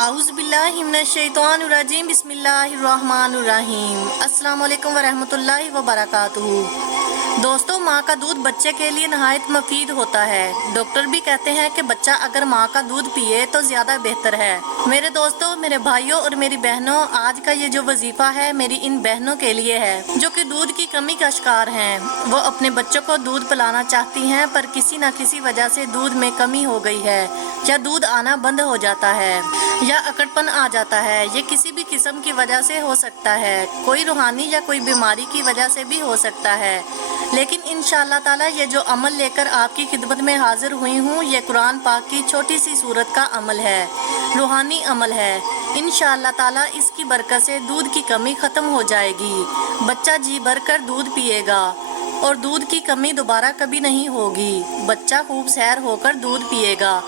आऊज़ बिल्लाहि मिनश्शैतानिर्रजीम बिस्मिल्लाहिर्रहमानिर्रहीम। अस्सलाम वालेकुम वरहमतुल्लाहि वबरकातुहू। दोस्तों, माँ का दूध बच्चे के लिए नहायत मुफीद होता है। डॉक्टर भी कहते हैं कि बच्चा अगर माँ का दूध पिए तो ज़्यादा बेहतर है। मेरे दोस्तों, मेरे भाइयों और मेरी बहनों, आज का ये जो वजीफ़ा है मेरी इन बहनों के लिए है जो कि दूध की कमी का शिकार हैं। वो अपने बच्चों को दूध पिलाना चाहती हैं पर किसी न किसी वजह से दूध में कमी हो गई है, या दूध आना बंद हो जाता है, या अकड़पन आ जाता है। ये किसी भी किस्म की वजह से हो सकता है, कोई रूहानी या कोई बीमारी की वजह से भी हो सकता है। लेकिन इंशाअल्लाह ताला ये जो अमल लेकर आपकी खिदमत में हाजिर हुई हूँ, ये कुरान पाक की छोटी सी सूरत का अमल है, रूहानी अमल है। इंशाअल्लाह ताला इसकी बरकत से दूध की कमी ख़त्म हो जाएगी, बच्चा जी भरकर दूध पिएगा और दूध की कमी दोबारा कभी नहीं होगी। बच्चा खूब सैर होकर दूध पिएगा।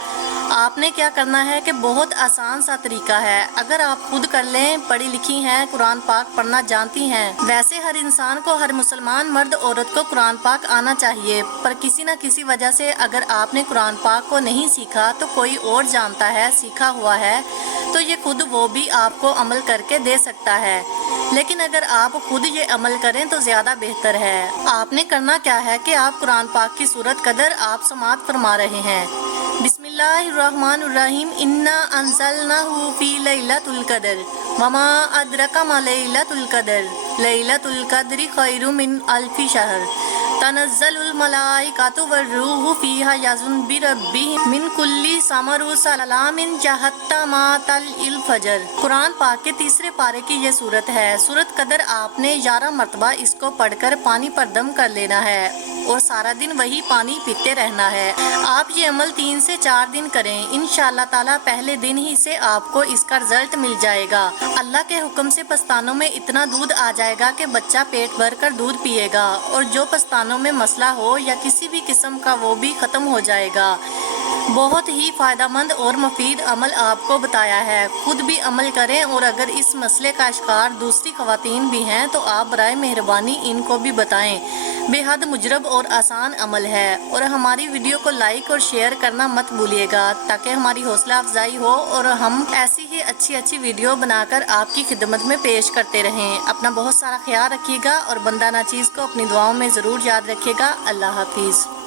आपने क्या करना है कि बहुत आसान सा तरीका है, अगर आप खुद कर लें, पढ़ी लिखी हैं, कुरान पाक पढ़ना जानती हैं। वैसे हर इंसान को, हर मुसलमान मर्द औरत को कुरान पाक आना चाहिए, पर किसी न किसी वजह से अगर आपने कुरान पाक को नहीं सीखा तो कोई और जानता है, सीखा हुआ है, तो ये खुद वो भी आपको अमल करके दे सकता है। लेकिन अगर आप खुद ये अमल करें तो ज़्यादा बेहतर है। आपने करना क्या है कि आप कुरान पाक की सूरत कदर आप समाअत फरमा रहे हैं। बिस्मिल्लाहिर्रहमानिर्रहीम। इन्ना अंज़लनाहु फी लैलतुल क़द्र वमा अदरका मा लैलतुल क़द्र लैलतुल क़द्रि खैरुम मिन अल्फि शहर तनज़्ज़लुल मलाइकतु वर्रूहु फ़ीहा यज़ुन बिरब्बिहिम मिन कुल्ली समरु सलामिन जहत्ता मातल फजर। कुरान पाक के तीसरे पारे की ये सूरत है। सूरत कदर आपने 11 मरतबा इसको पढ़कर पानी पर दम कर लेना है और सारा दिन वही पानी पीते रहना है। आप ये अमल 3 से 4 दिन करें, इंशाअल्लाह ताला पहले दिन ही से आपको इसका रिजल्ट मिल जाएगा। अल्लाह के हुक्म से पस्तानों में इतना दूध आ जाएगा कि बच्चा पेट भर कर दूध पिएगा, और जो पस्तानों में मसला हो या किसी भी किस्म का वो भी ख़त्म हो जाएगा। बहुत ही फ़ायदेमंद और मुफीद अमल आपको बताया है, खुद भी अमल करें, और अगर इस मसले का शिकार दूसरी ख़वातीन भी हैं तो आप बराए मेहरबानी इनको भी बताएं। बेहद मुजरब और आसान अमल है। और हमारी वीडियो को लाइक और शेयर करना मत भूलिएगा ताकि हमारी हौसला अफजाई हो और हम ऐसी ही अच्छी वीडियो बनाकर आपकी खिदमत में पेश करते रहें। अपना बहुत सारा ख्याल रखिएगा और बंदा नाचीज़ को अपनी दुआओं में ज़रूर याद रखिएगा। अल्लाह हाफिज़।